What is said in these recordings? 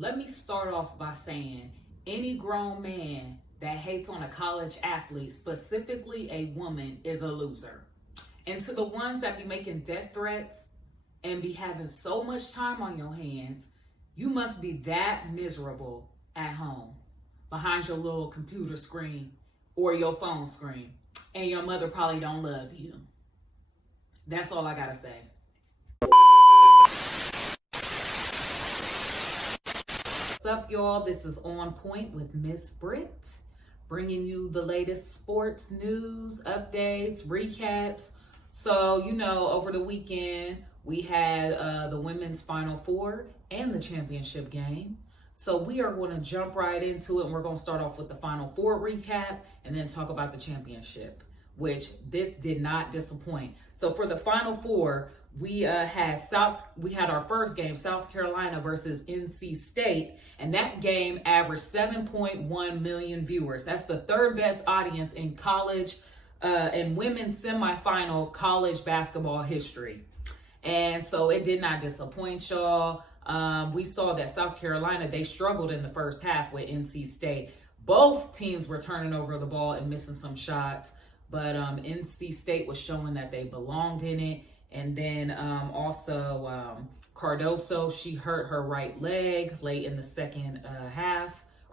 Let me start off by saying any grown man that hates on a college athlete, specifically a woman, is a loser. And to the ones that be making death threats and be having so much time on your hands, you must be that miserable at home behind your little computer screen or your phone screen, and your mother probably don't love you. That's all I gotta say. What's up, y'all? This is On Point with Miss Britt, bringing you the latest sports news, updates, recaps. So, over the weekend, we had the women's Final Four and the championship game. So we are going to jump right into it, and we're going to start off with the Final Four recap and then talk about the championship, which this did not disappoint. So for the Final Four, we had our first game, South Carolina versus NC State, and that game averaged 7.1 million viewers. That's the third best audience in college and women's semifinal college basketball history. And so it did not disappoint y'all. We saw that South Carolina, they struggled in the first half with NC State. Both teams were turning over the ball and missing some shots, but NC State was showing that they belonged in it. And then also Cardoso, she hurt her right leg late in the second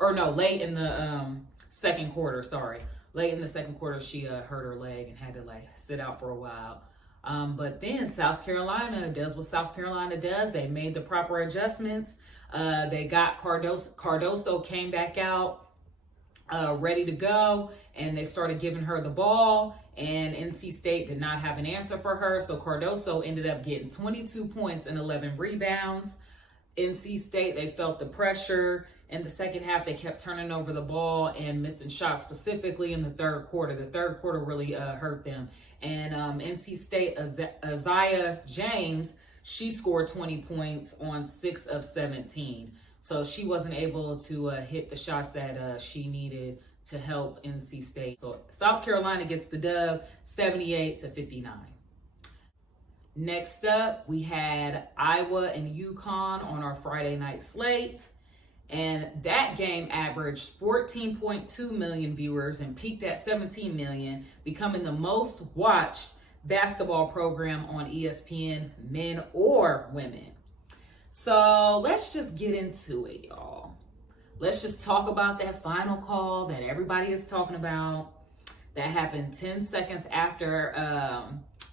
late in the second quarter, sorry. Late in the second quarter, she hurt her leg and had to sit out for a while. But then South Carolina does what South Carolina does. They made the proper adjustments. They got Cardoso came back out ready to go, and they started giving her the ball, and NC State did not have an answer for her. So Cardoso ended up getting 22 points and 11 rebounds. NC State, they felt the pressure. In the second half, they kept turning over the ball and missing shots, specifically in the third quarter. The third quarter really hurt them. And NC State, Isaiah James, she scored 20 points on 6 of 17. So she wasn't able to hit the shots that she needed to help NC State. So South Carolina gets the dub, 78-59. Next up, we had Iowa and UConn on our Friday night slate. And that game averaged 14.2 million viewers and peaked at 17 million, becoming the most watched basketball program on ESPN, men or women. So let's just get into it, y'all. Let's just talk about that final call that everybody is talking about. That happened 10 seconds after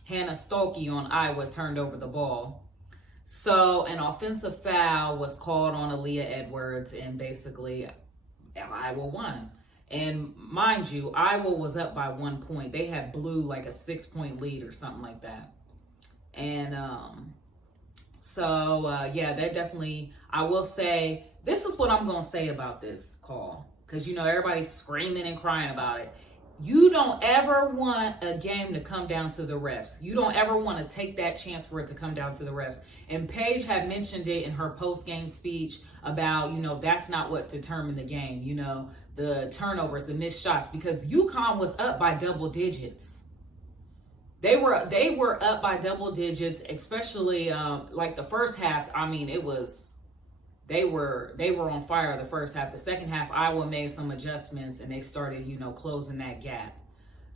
Hannah Stuelke on Iowa turned over the ball. So an offensive foul was called on Aaliyah Edwards, and basically Iowa won. And mind you, Iowa was up by 1 point. They had blew like a 6-point lead or something like that. And that definitely, I will say, this is what I'm going to say about this call. Because, everybody's screaming and crying about it. You don't ever want a game to come down to the refs. You don't ever want to take that chance for it to come down to the refs. And Paige had mentioned it in her post-game speech about, that's not what determined the game. The turnovers, the missed shots, because UConn was up by double digits. They were up by double digits, especially the first half. I mean, they were on fire the first half. The second half, Iowa made some adjustments and they started, closing that gap.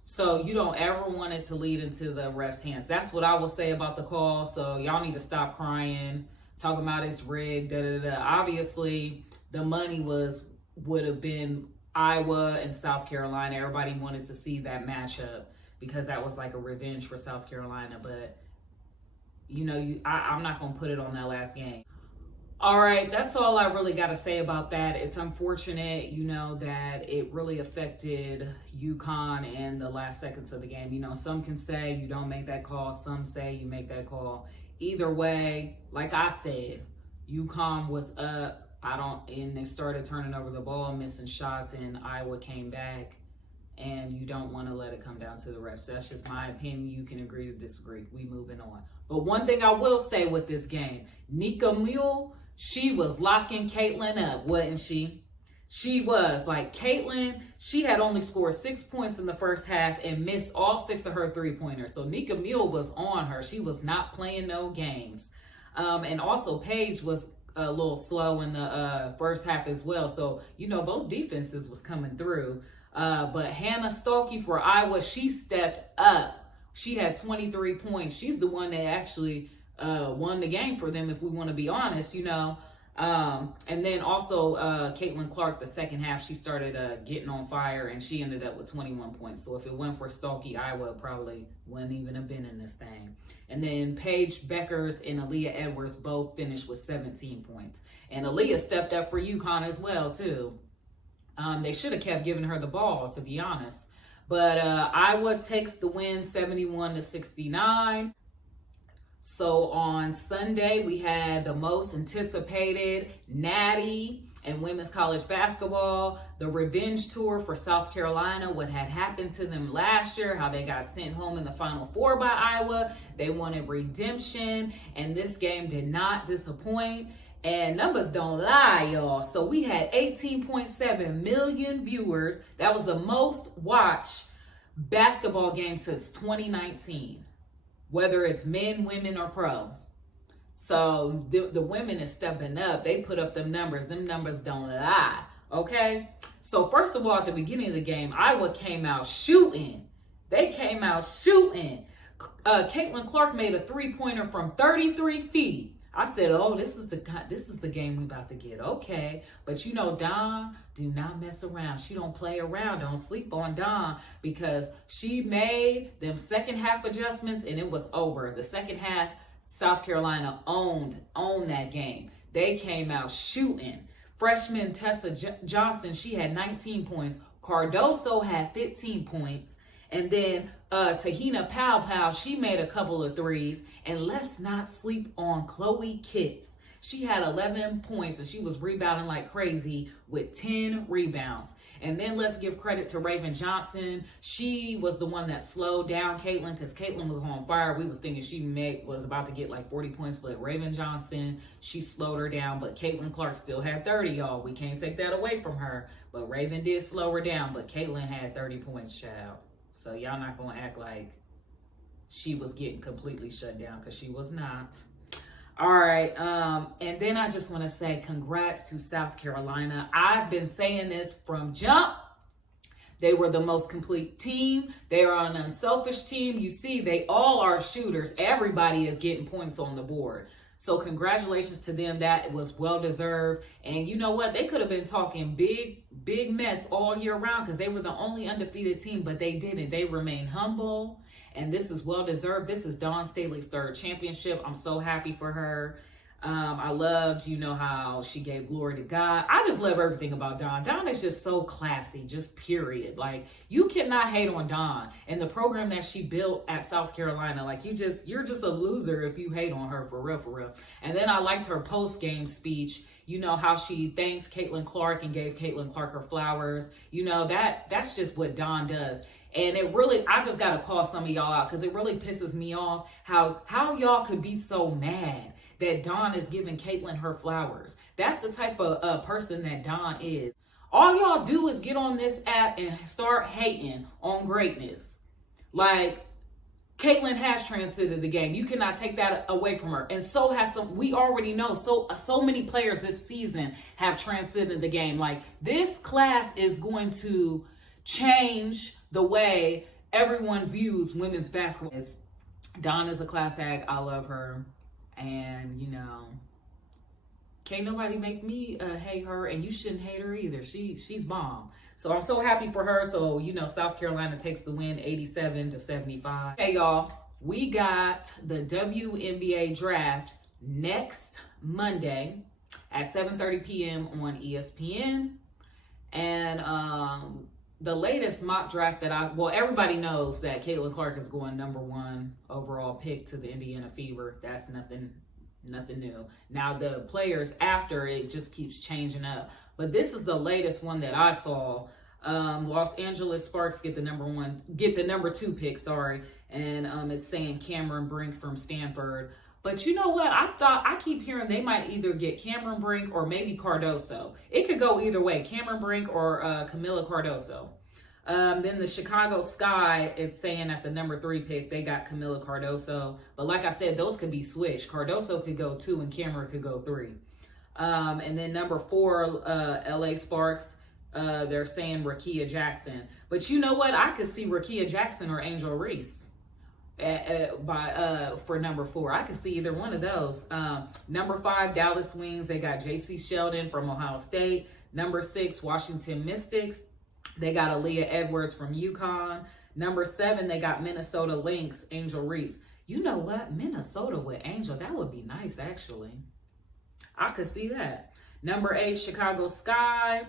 So you don't ever want it to lead into the refs' hands. That's what I will say about the call. So y'all need to stop crying, talking about it's rigged, Obviously, the money would have been Iowa and South Carolina. Everybody wanted to see that matchup because that was like a revenge for South Carolina. But, I'm not going to put it on that last game. All right, that's all I really got to say about that. It's unfortunate, that it really affected UConn in the last seconds of the game. Some can say you don't make that call. Some say you make that call. Either way, like I said, UConn was up. And they started turning over the ball, missing shots, and Iowa came back. And you don't want to let it come down to the refs. That's just my opinion. You can agree to disagree. We moving on. But one thing I will say with this game, Nika Mule, she was locking Caitlin up, wasn't she? She was. Caitlin, she had only scored 6 points in the first half and missed all 6 of her three-pointers. So Nika Mule was on her. She was not playing no games. And also Paige was a little slow in the first half as well. So, both defenses was coming through. But Hannah Stuelke for Iowa, she stepped up. She had 23 points. She's the one that actually won the game for them, if we want to be honest, And then also Caitlin Clark, the second half, she started getting on fire, and she ended up with 21 points. So if it went for Stuelke, Iowa probably wouldn't even have been in this thing. And then Paige Beckers and Aaliyah Edwards both finished with 17 points. And Aaliyah stepped up for UConn as well, too. They should have kept giving her the ball, to be honest. But Iowa takes the win 71-69. So on Sunday, we had the most anticipated Natty and women's college basketball, the revenge tour for South Carolina, what had happened to them last year, how they got sent home in the Final Four by Iowa. They wanted redemption, and this game did not disappoint. And numbers don't lie, y'all. So we had 18.7 million viewers. That was the most watched basketball game since 2019. Whether it's men, women, or pro. So the women is stepping up. They put up them numbers. Them numbers don't lie. Okay? So first of all, at the beginning of the game, Iowa came out shooting. They came out shooting. Caitlin Clark made a three-pointer from 33 feet. I said, oh, this is the game we about to get. Okay. But Dawn, do not mess around. She don't play around. Don't sleep on Dawn, because she made them second half adjustments and it was over. The second half, South Carolina owned that game. They came out shooting. Freshman Tessa Johnson, she had 19 points. Cardoso had 15 points. And then Tahina Powell, she made a couple of threes. And let's not sleep on Chloe Kitts. She had 11 points and she was rebounding like crazy with 10 rebounds. And then let's give credit to Raven Johnson. She was the one that slowed down Caitlin, because Caitlin was on fire. We was thinking she was about to get like 40 points, but Raven Johnson, she slowed her down. But Caitlin Clark still had 30, y'all. We can't take that away from her. But Raven did slow her down, but Caitlin had 30 points, child. So y'all not going to act like she was getting completely shut down, because she was not. All right. And then I just want to say congrats to South Carolina. I've been saying this from jump. They were the most complete team. They are an unselfish team. You see, they all are shooters. Everybody is getting points on the board. So congratulations to them. That was well-deserved. And you know what? They could have been talking big mess all year round, because they were the only undefeated team, but they didn't. They remained humble. And this is well-deserved. This is Dawn Staley's third championship. I'm so happy for her. I loved, how she gave glory to God. I just love everything about Dawn. Dawn is just so classy, just period. Like, you cannot hate on Dawn and the program that she built at South Carolina. Like, you're just a loser if you hate on her, for real. And then I liked her post-game speech. How she thanks Caitlin Clark and gave Caitlin Clark her flowers. That's just what Dawn does. And it really, I just got to call some of y'all out, because it really pisses me off how y'all could be so mad that Dawn is giving Caitlin her flowers. That's the type of person that Dawn is. All y'all do is get on this app and start hating on greatness. Like, Caitlin has transcended the game. You cannot take that away from her. And so has we already know, so many players this season have transcended the game. Like, this class is going to change the way everyone views women's basketball. Dawn is a class act. I love her. And, can't nobody make me hate her, and you shouldn't hate her either. She's bomb. So I'm so happy for her. So, South Carolina takes the win 87-75. Hey, y'all, we got the WNBA draft next Monday at 7:30 p.m. on ESPN. And the latest mock draft that everybody knows that Caitlin Clark is going number 1 overall pick to the Indiana Fever. That's nothing new. Now the players after it just keeps changing up. But this is the latest one that I saw. Los Angeles Sparks get the number 2 pick, and it's saying Cameron Brink from Stanford. But you know what? I keep hearing they might either get Cameron Brink or maybe Cardoso. It could go either way, Cameron Brink or Camila Cardoso. Then the Chicago Sky is saying at the number 3 pick, they got Camila Cardoso. But like I said, those could be switched. Cardoso could go 2 and Cameron could go 3. And then number 4, LA Sparks, they're saying Rakia Jackson. But you know what? I could see Rakia Jackson or Angel Reese for number 4. I could see either one of those. Number 5, Dallas Wings. They got J.C. Sheldon from Ohio State. Number 6, Washington Mystics. They got Aaliyah Edwards from UConn. Number 7, they got Minnesota Lynx, Angel Reese. You know what? Minnesota with Angel, that would be nice, actually. I could see that. Number 8, Chicago Sky.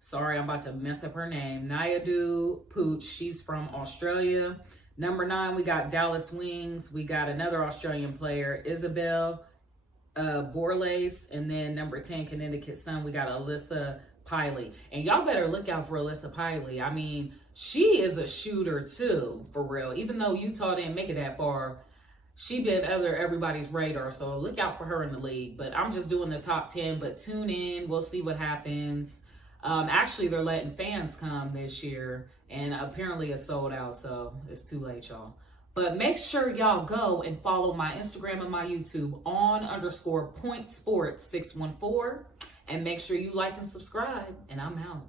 Sorry, I'm about to mess up her name. Nayadu Pooch, she's from Australia. Number 9, we got Dallas Wings. We got another Australian player, Isabel Borlace. And then number 10, Connecticut Sun, we got Alyssa Piley. And y'all better look out for Alyssa Piley. I mean, she is a shooter too, for real. Even though Utah didn't make it that far, she been under everybody's radar. So look out for her in the league. But I'm just doing the top 10. But tune in. We'll see what happens. Actually, they're letting fans come this year. And apparently it's sold out. So it's too late, y'all. But make sure y'all go and follow my Instagram and my YouTube on_pointsports614. And make sure you like and subscribe. And I'm out.